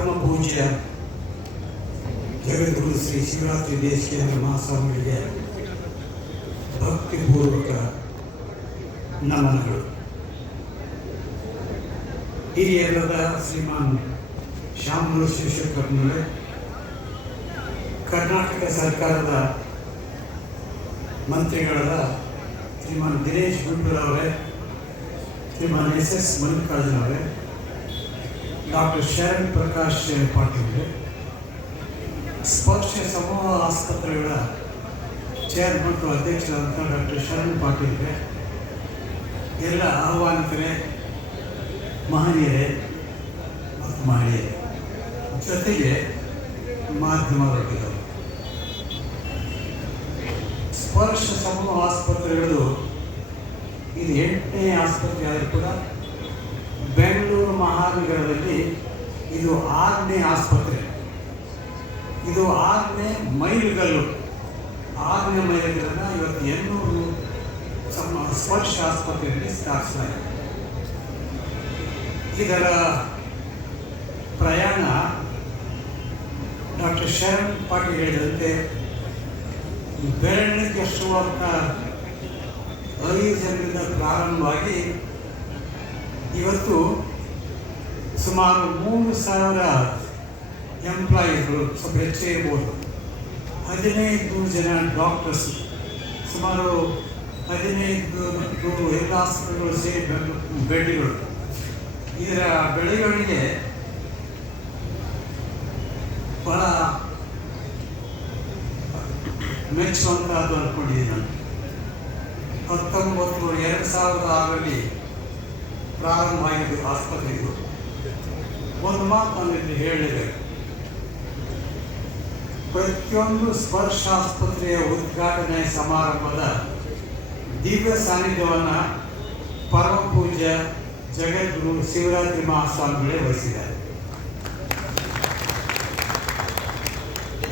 ಪರಮ ಪೂಜ್ಯ ಜಗದ್ಗುರು ಶ್ರೀ ಶಿವರಾತ್ರಿ ದೇಶಿಯ ಮಹಾಸ್ವಾಮಿಗಳಿಗೆ ಭಕ್ತಿಪೂರ್ವಕ ನಮನಗಳು ಹಿರಿಯರಾದ ಶ್ರೀಮಾನ್ ಶ್ಯಾಮಲು ಶಿವಶಂಕರ್ನವರೇ ಕರ್ನಾಟಕ ಸರ್ಕಾರದ ಮಂತ್ರಿಗಳಾದ ಶ್ರೀಮಾನ್ ದಿನೇಶ್ ಗುಂಡೂರವರೇ ಶ್ರೀಮಾನ್ ಎಸ್ ಎಸ್ ಮಲ್ಲಿಕಾರ್ಜುನವರೇ ಡಾಕ್ಟರ್ ಶರಣ್ ಪ್ರಕಾಶ್ ಪಾಟೀಲ್ ಸ್ಪರ್ಶ ಸಮೂಹ ಆಸ್ಪತ್ರೆಗಳ ಚೇರ್ ಮತ್ತು ಅಧ್ಯಕ್ಷರಾದಂಥ ಡಾಕ್ಟರ್ ಶರಣ್ ಪಾಟೀಲ್ ಎಲ್ಲ ಆಹ್ವಾನಿತರೇ, ಮಹನೀಯರೇ ಮತ್ತು ಮಹಿಳೆಯರೇ ಜೊತೆಗೆ ಮಾಧ್ಯಮದವರು ಸ್ಪರ್ಶ ಸಮೂಹ ಆಸ್ಪತ್ರೆಗಳು, ಇದು ಎಂಟನೇ ಆಸ್ಪತ್ರೆ ಆದರೂ ಕೂಡ, ಬೆಂಗಳೂರು ಮಹಾನಗರದಲ್ಲಿ ಇದು ಆಜ್ಞೆ ಆಸ್ಪತ್ರೆ. ಇದು ಆಜ್ಞೆ ಮೈಲುಗಲ್ಲು. ಆಜ್ಞೆ ಮೈಲುಗಲ್ಲನ್ನು ಇವತ್ತು ಎನ್ನೂರು ಸ್ಪರ್ಶ ಆಸ್ಪತ್ರೆಯಲ್ಲಿ ಇದೆ ಇದರ ಪ್ರಯಾಣ ಡಾಕ್ಟರ್ ಶರಣ್ ಪಾಟೀಲ್ ಹೇಳಿದಂತೆ ಬೆರಳಿಗೆ ಅಷ್ಟುವಂಥ ಐದು ಜನರಿಂದ ಪ್ರಾರಂಭವಾಗಿ ಇವತ್ತು ಸುಮಾರು ಮೂರು ಸಾವಿರ ಎಂಪ್ಲಾಯಿಗಳು ಸ್ವಲ್ಪ ಹೆಚ್ಚೇ ಇರ್ಬೋದು. ಹದಿನೈದು ಜನ ಡಾಕ್ಟರ್ಸ್ ಸುಮಾರು ಹದಿನೈದು ಎಲ್ಲ ಆಸ್ಪತ್ರೆಗಳು ಸೇರಿ ಬೆಡ್- ಬೆಡ್ಗಳು ಇದರ ಬೆಳೆಗಳಿಗೆ ಬಹಳ ಮೆಚ್ಚುವಂತಹದ್ದು ಅಂದ್ಕೊಂಡಿದ್ದೀನಿ ನಾನು. ಹತ್ತೊಂಬತ್ತು ಎರಡು ಸಾವಿರದ ಆರರಲ್ಲಿ ಪ್ರಾರಂಭ ಆಗಿದ್ದು ಆಸ್ಪತ್ರೆ ಇದು ಒಂದು ಮಾತು ಇಲ್ಲಿ ಹೇಳಲೇಬೇಕು ಪ್ರತಿಯೊಂದು ಸ್ಪರ್ಶ ಆಸ್ಪತ್ರೆಯ ಉದ್ಘಾಟನೆ ಸಮಾರಂಭದ ದಿವ್ಯ ಸಾನ್ನಿಧ್ಯವನ್ನು ಪರಮ ಪೂಜ್ಯ ಜಗದ್ಗುರು ಶಿವರಾತ್ರಿ ಮಹಾಸ್ವಾಮಿಗಳೇ ವಹಿಸಿದ್ದಾರೆ.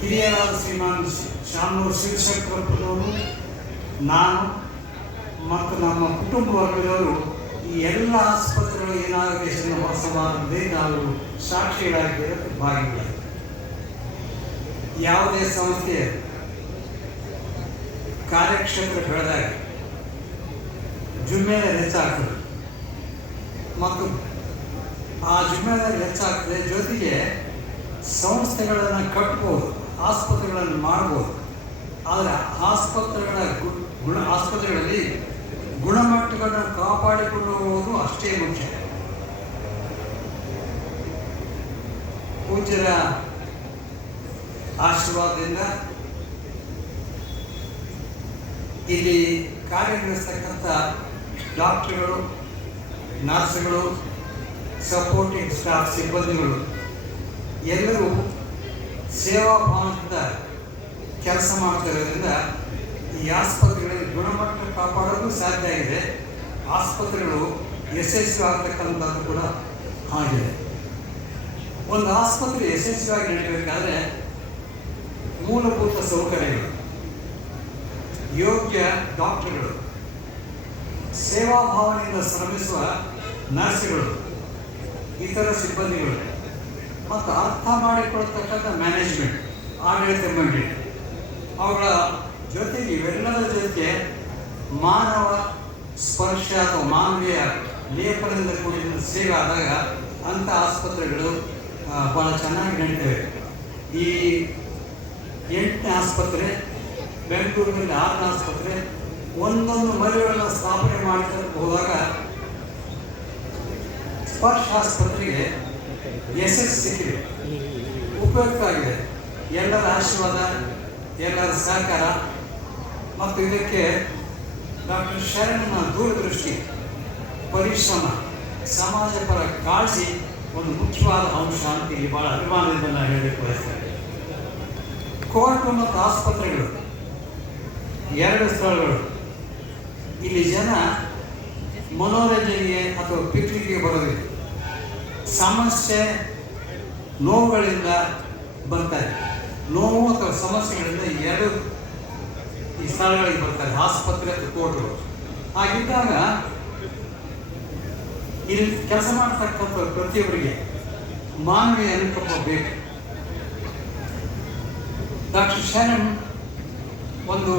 ಹಿರಿಯರಾದ ಶ್ರೀಮಾನ್ ಶಾಮೂರು ಶಿವಶಂಕರಪ್ಪನವರು, ನಾನು ಮತ್ತು ನಮ್ಮ ಕುಟುಂಬ ವರ್ಗದವರು ಈ ಎಲ್ಲ ಆಸ್ಪತ್ರೆಗಳು ಆಸ್ಪತ್ರೆಗಳ ಹೊಸ ಸಮಾರಂಭದಲ್ಲಿ ನಾವು ಸಾಕ್ಷಿಗಳಾಗಿರೋದು ಭಾಗಿಗಳಾಗಿದೆ ಯಾವುದೇ ಸಂಸ್ಥೆ ಕಾರ್ಯಕ್ಷೇತ್ರ ಬೆಳೆದಾಗ ಜುಮ್ಮೆದಾರಿ ಹೆಚ್ಚಾಗ್ತದೆ ಮತ್ತು ಆ ಜುಮ್ಮೆದಲ್ಲಿ ಹೆಚ್ಚಾಗ್ತದೆ ಜೊತೆಗೆ ಸಂಸ್ಥೆಗಳನ್ನು ಕಟ್ಬೋದು, ಆಸ್ಪತ್ರೆಗಳನ್ನು ಮಾಡ್ಬೋದು. ಆದರೆ ಆಸ್ಪತ್ರೆಗಳ ಗುಣ, ಆಸ್ಪತ್ರೆಗಳಲ್ಲಿ ಗುಣಮಟ್ಟಗಳನ್ನು ಕಾಪಾಡಿಕೊಂಡು ಹೋಗೋದು ಅಷ್ಟೇ ಮುಖ್ಯ. ಪೂಜ್ಯರ ಆಶೀರ್ವಾದದಿಂದ ಇಲ್ಲಿ ಕಾರ್ಯನಿರ್ವಹಿಸ್ತಕ್ಕಂಥ ಡಾಕ್ಟರ್ಗಳು, ನರ್ಸ್ಗಳು, ಸಪೋರ್ಟಿಂಗ್ ಸ್ಟಾಫ್ ಸಿಬ್ಬಂದಿಗಳು ಎಲ್ಲರೂ ಸೇವಾ ಭಾವದಿಂದ ಕೆಲಸ ಮಾಡ್ತಿರೋದ್ರಿಂದ ಈ ಆಸ್ಪತ್ರೆಗಳಲ್ಲಿ ಗುಣಮಟ್ಟ ಕಾಪಾಡೋದು ಸಾಧ್ಯ ಇದೆ ಆಸ್ಪತ್ರೆಗಳು ಯಶಸ್ವಿ ಆಗ್ತಕ್ಕಂಥದ್ದು ಕೂಡ ಆಗಿದೆ. ಒಂದು ಆಸ್ಪತ್ರೆ ಯಶಸ್ವಿಯಾಗಿ ನಡೀಬೇಕಾದ್ರೆ ಮೂಲಭೂತ ಸೌಕರ್ಯಗಳು, ಯೋಗ್ಯ ಡಾಕ್ಟರ್ಗಳು, ಸೇವಾ ಭಾವನೆಯಿಂದ ಶ್ರಮಿಸುವ ನರ್ಸ್ಗಳು, ಇತರ ಸಿಬ್ಬಂದಿಗಳು, ಮತ್ತು ಅರ್ಥ ಮಾಡಿಕೊಳ್ತಕ್ಕಂಥ ಮ್ಯಾನೇಜ್ಮೆಂಟ್ ಆಡಳಿತ ಮಂಡಳಿ, ಅವುಗಳ ಜೊತೆಗೆ ಇವೆಲ್ಲದರ ಜೊತೆ ಮಾನವ ಸ್ಪರ್ಶ ಅಥವಾ ಮಾನವೀಯ ಲೇಪನದಿಂದ ಕೂಡಿದ ಸೇವೆ ಆದಾಗ ಅಂಥ ಆಸ್ಪತ್ರೆಗಳು ಭಾಳ ಚೆನ್ನಾಗಿ ನಡೀತವೆ. ಈ ಎಂಟನೇ ಆಸ್ಪತ್ರೆ, ಬೆಂಗಳೂರಿನಲ್ಲಿ ಆರನೇ ಆಸ್ಪತ್ರೆ, ಒಂದೊಂದು ಮರಿಗಳನ್ನು ಸ್ಥಾಪನೆ ಮಾಡ್ತಾ ಹೋದಾಗ ಸ್ಪರ್ಶ ಆಸ್ಪತ್ರೆಗೆ ಯಶಸ್ಸು ಸಿಕ್ಕಿದೆ. ಉಪಯುಕ್ತ ಆಗಿದೆ. ಎಲ್ಲರ ಆಶೀರ್ವಾದ, ಎಲ್ಲರ ಸಹಕಾರ. ಮತ್ತು ಇದಕ್ಕೆ ಡಾಕ್ಟರ್ ಶರಣನ ದೂರದೃಷ್ಟಿ, ಪರಿಶ್ರಮ ಸಮಾಜ ಪರ ಕಾಳಜಿ ಒಂದು ಮುಖ್ಯವಾದ ಅಂಶ ಅಂತ ಇಲ್ಲಿ ಭಾಳ ಅಭಿಮಾನದಿಂದ ನಾನು ಹೇಳಲಿಕ್ಕೆ ಬಯಸ್ತೇನೆ. ಕೋರ್ಟ್ ಮತ್ತು ಆಸ್ಪತ್ರೆಗಳು, ಎರಡು ಸ್ಥಳಗಳು. ಇಲ್ಲಿ ಜನ ಮನೋರಂಜನೆಗೆ ಅಥವಾ ಪಿಕ್ನಿಕ್ಗೆ ಬರೋದಿಲ್ಲ. ಸಮಸ್ಯೆ ನೋವುಗಳಿಂದ ಬರ್ತಾರೆ. ನೋವು ಅಥವಾ ಸಮಸ್ಯೆಗಳಿಂದ ಎರಡು ಈ ಸ್ಥಳಗಳಿಗೆ ಬರ್ತಾರೆ, ಆಸ್ಪತ್ರೆ ಕೋರ್ಟ್ಗಳು. ಹಾಗಿದ್ದಾಗ ಇಲ್ಲಿ ಕೆಲಸ ಮಾಡ್ತಕ್ಕಂಥ ಪ್ರತಿಯೊಬ್ಬರಿಗೆ ಮಾನವೀಯ ಅನುಕಂಪ ಬೇಕು. ಡಾಕ್ಟರ್ ಶರಣ್ ಒಂದು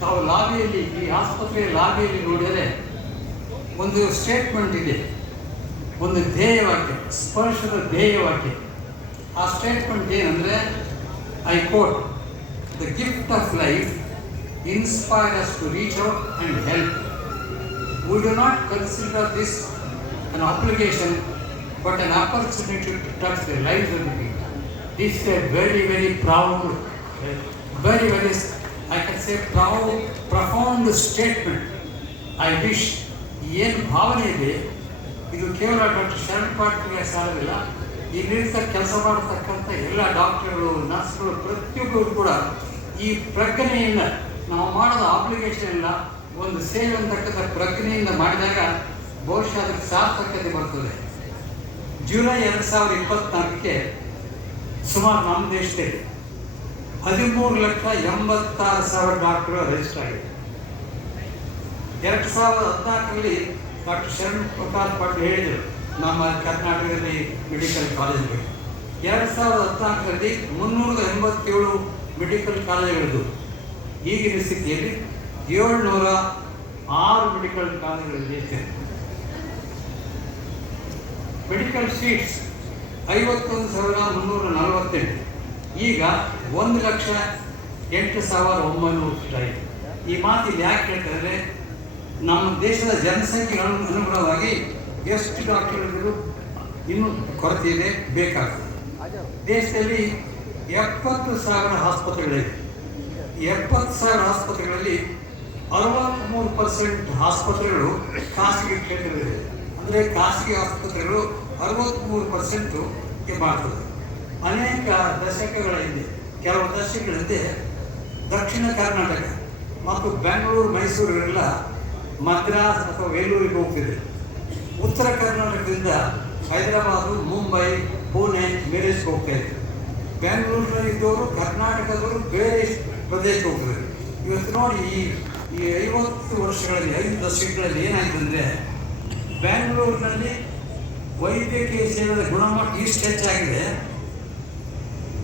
ತಾವು ಲಾಬಿಯಲ್ಲಿ, ಈ ಆಸ್ಪತ್ರೆಯ ಲಾಬಿಯಲ್ಲಿ ನೋಡಿದರೆ ಒಂದು ಸ್ಟೇಟ್ಮೆಂಟ್ ಇದೆ. ಒಂದು ಧ್ಯೇಯವಾಕ್ಯ, ಸ್ಪರ್ಶದ ಧ್ಯೇಯವಾಕ್ಯ. ಆ ಸ್ಟೇಟ್ಮೆಂಟ್ ಏನಂದರೆ I quote The gift of life inspire us to reach out and help we do not consider this an obligation but an opportunity to touch the lives of the people. This is a very, very proud, uh, very, very, I can say proud, profound statement. I wish ಏನು ಭಾವನೆ ಇದೆ ಇದು ಕೇವಲ doctor Sharan ಪಾಟ್ಗೆ ಸಾಲವಿಲ್ಲ ಇಲ್ಲಿರ್ತ ಕೆಲಸ ಮಾಡತಕ್ಕಂಥ ಎಲ್ಲ ಡಾಕ್ಟರ್ಗಳು, ನರ್ಸ್ಗಳು ಪ್ರತಿಯೊಬ್ಬರು ಕೂಡ ಈ ಪ್ರಜ್ಞೆಯಿಂದ ನಾವು ಮಾಡೋದ ಆಪ್ಲಿಕೇಶನ್ ಇಲ್ಲ ಒಂದು ಸೇವೆ ಅಂತಕ್ಕಂಥ ಪ್ರಜ್ಞೆಯಿಂದ ಮಾಡಿದಾಗ ಬಹುಶಃ ಅದಕ್ಕೆ ಸಾರ್ಥಕತೆ ಬರ್ತದೆ. ಜುಲೈ ಎರಡು ಸಾವಿರದ ಇಪ್ಪತ್ನಾಲ್ಕಕ್ಕೆ ಸುಮಾರು ನಮ್ಮ ದೇಶದಲ್ಲಿ ಹದಿಮೂರು ಲಕ್ಷ ಎಂಬತ್ತಾರು ಸಾವಿರ ಡಾಕ್ಟರ್ ರಿಜಿಸ್ಟರ್ ಆಗಿದೆ ಎರಡು ಸಾವಿರದ ಹದಿನಾಲ್ಕರಲ್ಲಿ ಡಾಕ್ಟರ್ ಶರಣ್ ಪ್ರಕಾಶ್ ಪಾಟೀಲ್ ಹೇಳಿದರು ನಮ್ಮ ಕರ್ನಾಟಕದಲ್ಲಿ ಮೆಡಿಕಲ್ ಕಾಲೇಜ್ಗಳು ಎರಡು ಸಾವಿರದ ಹದಿನಾಲ್ಕರಲ್ಲಿ ಮುನ್ನೂರ ಎಂಬತ್ತೇಳು ಮೆಡಿಕಲ್ ಕಾಲೇಜುಗಳಿದ್ದು ಈಗಿನ ಸ್ಥಿತಿಯಲ್ಲಿ ಏಳ್ನೂರ ಆರು ಮೆಡಿಕಲ್ ಕಾಲೇಜುಗಳಲ್ಲಿ ಇದೆ ಮೆಡಿಕಲ್ ಸೀಟ್ಸ್ ಐವತ್ತೊಂದು ಸಾವಿರದ ಮುನ್ನೂರ ನಲವತ್ತೆಂಟು. ಈಗ ಒಂದು ಲಕ್ಷ ಎಂಟು ಸಾವಿರದ ಒಂಬೈನೂರು ಆಗಿದೆ ಈ ಮಾತಿಲ್ಲಿ ಯಾಕೆ ಹೇಳ್ತಾರೆ ನಮ್ಮ ದೇಶದ ಜನಸಂಖ್ಯೆ ಅನುಗುಣವಾಗಿ ಎಷ್ಟು ಡಾಕ್ಟರ್ಗಳು ಇನ್ನೂ ಕೊರತೆ ಇದೆ ಬೇಕಾಗ್ತದೆ. ದೇಶದಲ್ಲಿ ಎಪ್ಪತ್ತು ಸಾವಿರ ಆಸ್ಪತ್ರೆಗಳಿವೆ. ಎಪ್ಪತ್ತು ಸಾವಿರ ಆಸ್ಪತ್ರೆಗಳಲ್ಲಿ ಅರವತ್ತ್ಮೂರು ಪರ್ಸೆಂಟ್ ಆಸ್ಪತ್ರೆಗಳು ಖಾಸಗಿ ಕ್ಷೇತ್ರದಲ್ಲಿವೆ ಅಂದರೆ ಖಾಸಗಿ ಆಸ್ಪತ್ರೆಗಳು ಅರವತ್ತ್ಮೂರು ಪರ್ಸೆಂಟು ಮಾಡ್ತದೆ. ಅನೇಕ ದಶಕಗಳ ಹಿಂದೆ ಕೆಲವು ದಶಕಗಳ ಹಿಂದೆ ದಕ್ಷಿಣ ಕರ್ನಾಟಕ ಮತ್ತು ಬೆಂಗಳೂರು, ಮೈಸೂರಿಗೆಲ್ಲ ಮದ್ರಾಸ್ ಅಥವಾ ವೇಲೂರಿಗೆ ಹೋಗ್ತಿದೆ. ಉತ್ತರ ಕರ್ನಾಟಕದಿಂದ ಹೈದರಾಬಾದು, ಮುಂಬೈ, ಪುಣೆ ಮೇರೇಜ್ಗೆ ಹೋಗ್ತಾ ಇದ್ರು. ಬೆಂಗಳೂರಿನಲ್ಲಿ ಇದ್ದವರು, ಕರ್ನಾಟಕದವರು ಬೇರೆ ಪ್ರದೇಶಕ್ಕೆ ಹೋಗ್ತಾರೆ. ಇವತ್ತು ನೋಡಿ, ಈ ಈ ಐವತ್ತು ವರ್ಷಗಳಲ್ಲಿ, ಐದು ದಶಕಗಳಲ್ಲಿ ಏನಾಯ್ತು ಅಂದರೆ, ಬೆಂಗಳೂರಿನಲ್ಲಿ ವೈದ್ಯಕೀಯ ಸೇವೆಯ ಗುಣಮಟ್ಟ ಇಷ್ಟು ಹೆಚ್ಚಾಗಿದೆ.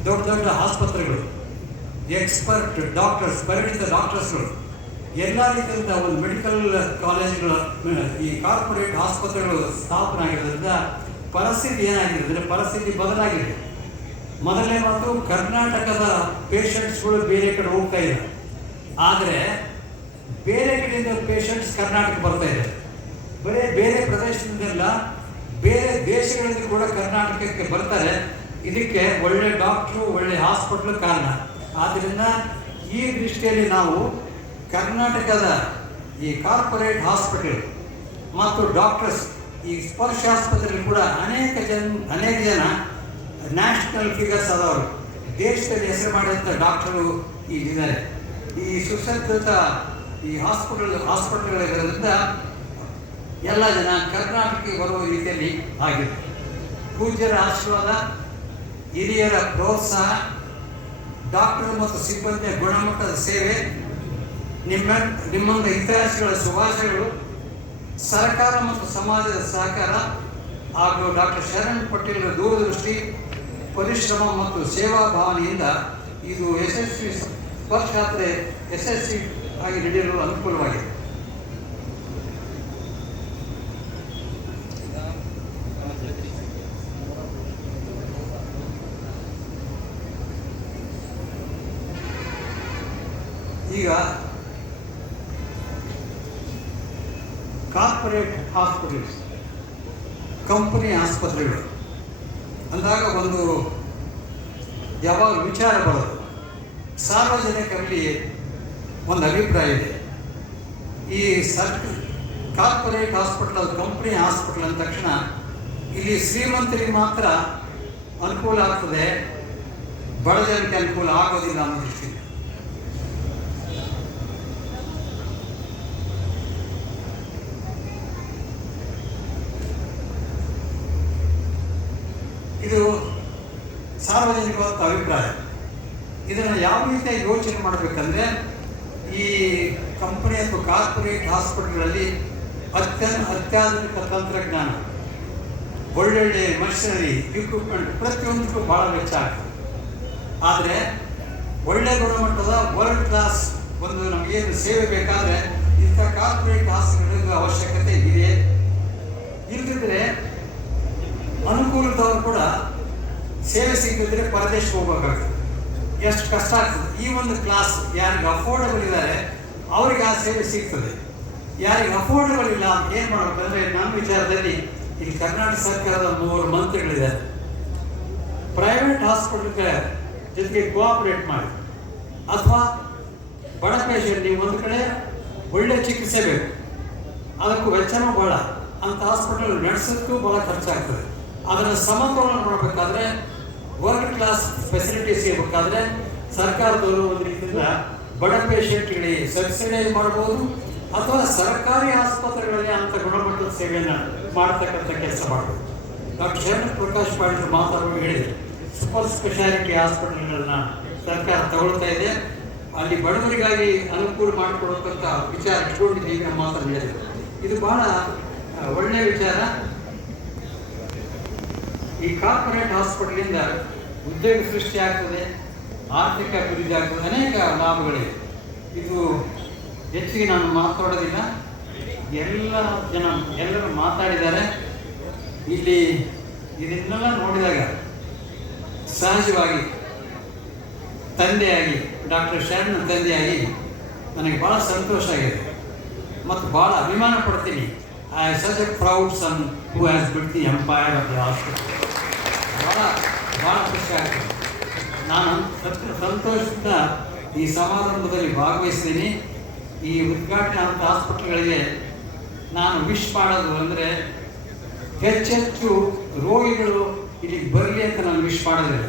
ದೊಡ್ಡ ದೊಡ್ಡ ಆಸ್ಪತ್ರೆಗಳು, ಎಕ್ಸ್ಪರ್ಟ್ ಡಾಕ್ಟರ್ಸ್, ಪರಿಣಿತ ಡಾಕ್ಟರ್ಸ್ಗಳು ಎಲ್ಲ ರೀತಿಯಂತ ಒಂದು ಮೆಡಿಕಲ್ ಕಾಲೇಜ್ಗಳು ಈ ಕಾರ್ಪೊರೇಟ್ ಆಸ್ಪತ್ರೆಗಳು ಸ್ಥಾಪನೆ ಆಗಿರೋದ್ರಿಂದ ಪರಿಸ್ಥಿತಿ ಏನಾಗಿದೆ ಅಂದರೆ ಪರಿಸ್ಥಿತಿ ಬದಲಾಗಿದೆ. ಮೊದಲನೇ ಮಾತು ಕರ್ನಾಟಕದ ಪೇಷಂಟ್ಸ್ಗಳು ಬೇರೆ ಕಡೆ ಹೋಗ್ತಾ ಇಲ್ಲ. ಆದರೆ ಬೇರೆ ಕಡೆಯಿಂದ ಪೇಷಂಟ್ಸ್ ಕರ್ನಾಟಕ ಬರ್ತಾ ಇದೆ. ಬರೀ ಬೇರೆ ಪ್ರದೇಶದಿಂದಲ್ಲ, ಬೇರೆ ದೇಶಗಳಿಂದ ಕೂಡ ಕರ್ನಾಟಕಕ್ಕೆ ಬರ್ತಾರೆ. ಇದಕ್ಕೆ ಒಳ್ಳೆ ಡಾಕ್ಟ್ರು ಒಳ್ಳೆ ಹಾಸ್ಪಿಟ್ಲು ಕಾರಣ. ಆದ್ದರಿಂದ ಈ ದೃಷ್ಟಿಯಲ್ಲಿ ನಾವು ಕರ್ನಾಟಕದ ಈ ಕಾರ್ಪೊರೇಟ್ ಹಾಸ್ಪಿಟಲ್ ಮತ್ತು ಡಾಕ್ಟರ್ಸ್ ಈ ಸ್ಪರ್ಶ ಆಸ್ಪತ್ರೆಯಲ್ಲಿ ಕೂಡ ಅನೇಕ ಜನ ಅನೇಕ ಜನ ನ್ಯಾಷನಲ್ ಫಿಗರ್ಸ್ ಆದವರು. ದೇಶದಲ್ಲಿ ಹೆಸರು ಮಾಡಿದಂಥ ಡಾಕ್ಟರು ಇಲ್ಲಿದ್ದಾರೆ. ಈ ಸುಸಜ್ಜಿತ ಈ ಹಾಸ್ಪಿಟಲ್ ಹಾಸ್ಪಿಟಲ್ಗಳಿರೋದ್ರಿಂದ ಎಲ್ಲ ಜನ ಕರ್ನಾಟಕಕ್ಕೆ ಬರುವ ರೀತಿಯಲ್ಲಿ ಆಗಿದೆ. ಪೂಜ್ಯರ ಆಶೀರ್ವಾದ, ಹಿರಿಯರ ಪ್ರೋತ್ಸಾಹ ಡಾಕ್ಟರ್ ಮತ್ತು ಸಿಬ್ಬಂದಿಯ ಗುಣಮಟ್ಟದ ಸೇವೆ ನಿಮ್ಮ ನಿಮ್ಮಂಥ ಇತಿಹಾಸಗಳ ಶುಭಾಶಯಗಳು ಸರ್ಕಾರ ಮತ್ತು ಸಮಾಜದ ಸಹಕಾರ ಹಾಗೂ ಡಾಕ್ಟರ್ ಶರಣ್ ಪಟೇಲ್ ದೂರದೃಷ್ಟಿ, ಪರಿಶ್ರಮ ಮತ್ತು ಸೇವಾ ಭಾವನೆಯಿಂದ ಇದು ಯಶಸ್ವಿ ಸ್ಪರ್ಶಯಾತ್ರೆ ಯಶಸ್ವಿ ಆಗಿ ನಡೆಯಲು ಅನುಕೂಲವಾಗಿದೆ. ಕಾರ್ಪೊರೇಟ್ ಹಾಸ್ಪಿಟಲ್ಸ್, ಕಂಪನಿ ಆಸ್ಪತ್ರೆಗಳು. ಅಂದಾಗ ಒಂದು ಯಾವಾಗ ವಿಚಾರ ಬರೋದು, ಸಾರ್ವಜನಿಕರಲ್ಲಿ ಒಂದು ಅಭಿಪ್ರಾಯ ಇದೆ. ಈ sir corporate hospital, company hospital ಅಂದ ತಕ್ಷಣ ಇಲ್ಲಿ ಶ್ರೀಮಂತರಿಗೆ ಮಾತ್ರ ಅನುಕೂಲ ಆಗ್ತದೆ ಬಡ ಜನಕ್ಕೆ ಅನುಕೂಲ ಆಗೋದಿಲ್ಲ ಅನ್ನೋ ದೃಷ್ಟಿಯಿಂದ ಇದು ಸಾರ್ವಜನಿಕವಾದ ಅಭಿಪ್ರಾಯ. ಇದನ್ನು ಯಾವ ರೀತಿಯಾಗಿ ಯೋಚನೆ ಮಾಡಬೇಕಂದ್ರೆ, ಈ ಕಂಪನಿ ಅಥವಾ ಕಾರ್ಪೊರೇಟ್ ಹಾಸ್ಪಿಟಲ್ಗಳಲ್ಲಿ ಅತ್ಯಂತ ಅತ್ಯಾಧುನಿಕ ತಂತ್ರಜ್ಞಾನ, ಒಳ್ಳೊಳ್ಳೆ ಮಷಿನರಿ ಇಕ್ವಿಪ್ಮೆಂಟ್ ಪ್ರತಿಯೊಂದಕ್ಕೂ ಭಾಳ ವೆಚ್ಚ ಆಗ್ತದೆ. ಆದರೆ, ಒಳ್ಳೆ ಗುಣಮಟ್ಟದ ವರ್ಲ್ಡ್ ಕ್ಲಾಸ್ ಒಂದು ನಮಗೇನು ಸೇವೆ ಬೇಕಾದರೆ, ಇಂಥ ಕಾರ್ಪೊರೇಟ್ ಆಸ್ಪತ್ರೆಗಳ ಅವಶ್ಯಕತೆ ಇದೆ. ಇಲ್ಲದಿದ್ದರೆ ಅನುಕೂಲದವರು ಕೂಡ ಸೇವೆ ಸಿಗದಿದ್ರೆ ಪರದೇಶಕ್ಕೆ ಹೋಗ್ಬೇಕಾಗ್ತದೆ ಎಷ್ಟು ಕಷ್ಟ ಆಗ್ತದೆ. ಈ ಒಂದು ಕ್ಲಾಸ್ ಯಾರಿಗೆ ಅಫೋರ್ಡಬಲ್ ಇದ್ದಾರೆ, ಅವರಿಗೆ ಆ ಸೇವೆ ಸಿಗ್ತದೆ. ಯಾರಿಗೆ ಅಫೋರ್ಡಬಲ್ ಇಲ್ಲ ಅಂತ ಏನು ಮಾಡಬೇಕಂದ್ರೆ ನಮ್ಮ ವಿಚಾರದಲ್ಲಿ ಇಲ್ಲಿ ಕರ್ನಾಟಕ ಸರ್ಕಾರದ ಮೂವರು ಮಂತ್ರಿಗಳಿದ್ದಾರೆ. ಪ್ರೈವೇಟ್ ಹಾಸ್ಪಿಟಲ್ಗೆ ಜೊತೆಗೆ ಕೋಆಪರೇಟ್ ಮಾಡಿ. ಅಥವಾ ಬಡ ಪೇಷಂಟ್ ನೀವು ಒಂದು ಕಡೆ ಒಳ್ಳೆ ಚಿಕಿತ್ಸೆ ಬೇಕು. ಅದಕ್ಕೂ ವೆಚ್ಚನೂ ಭಾಳ ಅಂತ ಹಾಸ್ಪಿಟಲ್ ನಡೆಸೋಕ್ಕೂ ಭಾಳ ಖರ್ಚಾಗ್ತದೆ. ಅದನ್ನು ಸಮತೋಲನ ಮಾಡಬೇಕಾದ್ರೆ ವರ್ಲ್ಡ್ ಕ್ಲಾಸ್ ಫೆಸಿಲಿಟೀಸ್ ಇರಬೇಕಾದ್ರೆ ಸರ್ಕಾರದವರು ಒಂದು ರೀತಿಯಿಂದ ಬಡ ಪೇಷಂಟ್ಗಳಿಗೆ ಸಬ್ಸಿಡೈಸ್ ಮಾಡ್ಬೋದು ಅಥವಾ ಸರ್ಕಾರಿ ಆಸ್ಪತ್ರೆಗಳಲ್ಲಿ ಅಂಥ ಗುಣಮಟ್ಟದ ಸೇವೆಯನ್ನು ಮಾಡ್ತಕ್ಕಂಥ ಕೆಲಸ ಮಾಡ್ಬೋದು. ಡಾಕ್ಟರ್ ಶರಣ ಪ್ರಕಾಶ್ ಪಾಟೀಲ್ ಮಾತಾಡುವ ಹೇಳಿದರು ಸೂಪರ್ ಸ್ಪೆಷಾಲಿಟಿ ಆಸ್ಪತ್ರೆಗಳನ್ನು ಸರ್ಕಾರ ತಗೊಳ್ತಾ ಇದೆ. ಅಲ್ಲಿ ಬಡವರಿಗಾಗಿ ಅನುಕೂಲ ಮಾಡಿಕೊಡೋಕ್ಕಂಥ ವಿಚಾರ ಇಟ್ಕೊಂಡಿದ್ದೀವಿ ನಮ್ಮ ಮಾತನ್ನು ಇದು ಬಹಳ ಒಳ್ಳೆಯ ವಿಚಾರ. ಈ ಕಾರ್ಪೊರೇಟ್ ಹಾಸ್ಪಿಟಲಿಂದ ಉದ್ಯೋಗ ಸೃಷ್ಟಿ ಆಗ್ತದೆ, ಆರ್ಥಿಕ ಅಭಿವೃದ್ಧಿ ಆಗ್ತದೆ, ಅನೇಕ ಲಾಭಗಳಿವೆ. ಇದು ಹೆಚ್ಚಿಗೆ ನಾನು ಮಾತಾಡೋದಿಲ್ಲ. ಎಲ್ಲ ಜನ, ಎಲ್ಲರೂ ಮಾತಾಡಿದ್ದಾರೆ. ಇಲ್ಲಿ ಇದನ್ನೆಲ್ಲ ನೋಡಿದಾಗ ಸಹಜವಾಗಿ ತಂದೆಯಾಗಿ, ಡಾಕ್ಟರ್ ಶರಣ್ ತಂದೆಯಾಗಿ ನನಗೆ ಭಾಳ ಸಂತೋಷ ಆಗಿದೆ. ಮತ್ತು ಭಾಳ ಅಭಿಮಾನ ಪಡ್ತೀನಿ. I such a proud son who has built the empire of the hospital ಭಾಳ ಭಾಳ ಖುಷಿ ಆಗ್ತದೆ ನಾನು ಸಂತೋಷದಿಂದ ಈ ಸಮಾರಂಭದಲ್ಲಿ ಭಾಗವಹಿಸ್ತೀನಿ. ಈ ಉದ್ಘಾಟನೆ ಆಸ್ಪತ್ರೆಗಳಿಗೆ ನಾನು ವಿಶ್ ಮಾಡೋದು ಅಂದರೆ ಹೆಚ್ಚೆಚ್ಚು ರೋಗಿಗಳು ಇಲ್ಲಿಗೆ ಬರಲಿ ಅಂತ ನಾನು ವಿಶ್ ಮಾಡೋದಿಲ್ಲ.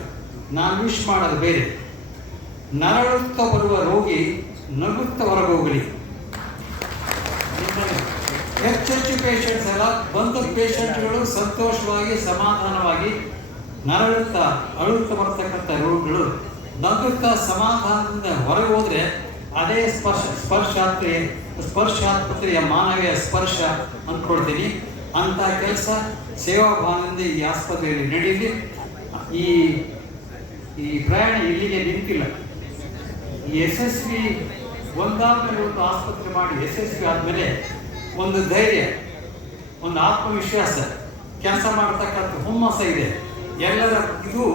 ನಾನು ವಿಶ್ ಮಾಡೋದು ಬೇರೆ. ನರಳುತ್ತಾ ಬರುವ ರೋಗಿ ನಗುತ್ತಾ ಹೊರಗೋಗಲಿ ಹೆಚ್ಚೆಚ್ಚು ಪೇಷಂಟ್ಸ್ ಎಲ್ಲ ಬಂದ ಪೇಷಂಟ್ಗಳು ಸಂತೋಷವಾಗಿ, ಸಮಾಧಾನವಾಗಿ ನರಳುತ್ತಾ ಅಳುತ್ತಾ ಬರ್ತಕ್ಕಂಥ ರೋಗಗಳು ನಗುತ್ತಾ ಸಮಾಧಾನದಿಂದ ಹೊರಗೆ ಹೋದರೆ ಅದೇ ಸ್ಪರ್ಶ, ಸ್ಪರ್ಶಾತ್ರೆ ಸ್ಪರ್ಶಾತ್ಮತೆಯ ಮಾನವೀಯ ಸ್ಪರ್ಶ ಅಂದ್ಕೊಳ್ತೀನಿ. ಅಂಥ ಕೆಲಸ ಸೇವಾ ಭಾವನೆಯಿಂದ ಈ ಆಸ್ಪತ್ರೆಯಲ್ಲಿ ನಡೀಲಿ. ಈ ಈ ಪ್ರಯಾಣ ಇಲ್ಲಿಗೆ ನಿಂತಿಲ್ಲ. ಯಶಸ್ವಿ ಒಂದಾದ್ಮೇಲೆ ಒಂದು ಆಸ್ಪತ್ರೆ ಮಾಡಿ ಯಶಸ್ವಿ ಆದಮೇಲೆ ಒಂದು ಧೈರ್ಯ, ಒಂದು ಆತ್ಮವಿಶ್ವಾಸ, ಕೆಲಸ ಮಾಡ್ತಕ್ಕಂಥ ಹುಮ್ಮಸ ಇದೆ. ಎಲ್ಲರ ಇದು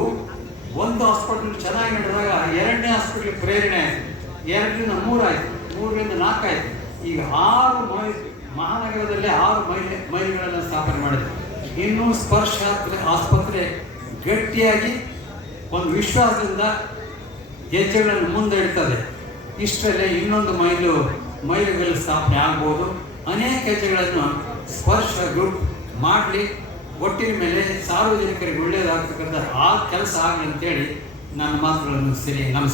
ಒಂದು ಹಾಸ್ಪಿಟಲ್ ಚೆನ್ನಾಗಿ ನಡೆದಾಗ ಎರಡನೇ ಹಾಸ್ಪಿಟ್ಲ್ ಪ್ರೇರಣೆ ಆಯಿತು. ಎರಡರಿಂದ ಮೂರಾಯಿತು ಮೂರರಿಂದ ನಾಲ್ಕಾಯಿತು ಈಗ ಆರು ಮೈ, ಮಹಾನಗರದಲ್ಲೇ ಆರು ಮೈಲಿ ಮೈಲಿಗಳನ್ನು ಸ್ಥಾಪನೆ ಮಾಡಿದೆ ಇನ್ನೂ ಸ್ಪರ್ಶ ಆಸ್ಪತ್ರೆ ಗಟ್ಟಿಯಾಗಿ ಒಂದು ವಿಶ್ವಾಸದಿಂದ ಹೆಜ್ಜೆಗಳನ್ನು ಮುಂದಿಡ್ತದೆ. ಇಷ್ಟರಲ್ಲೇ ಇನ್ನೊಂದು ಮೈಲು, ಮೈಲುಗಳು ಸ್ಥಾಪನೆ ಆಗ್ಬೋದು. ಅನೇಕ ಹೆಜ್ಜೆಗಳನ್ನು ಸ್ಪರ್ಶ ಗ್ರೂಪ್ ಮಾಡಲಿ. ಒಟ್ಟಿನ ಮೇಲೆ ಸಾರ್ವಜನಿಕರಿಗೆ ಒಳ್ಳೆಯದಾಗ್ತಕ್ಕಂಥ ಆ ಕೆಲಸ ಆಗಲಿ ಅಂತೇಳಿ ನನ್ನ ಮಾತುಗಳನ್ನು ಸರಿ ನಮಸ್ಕಾರ.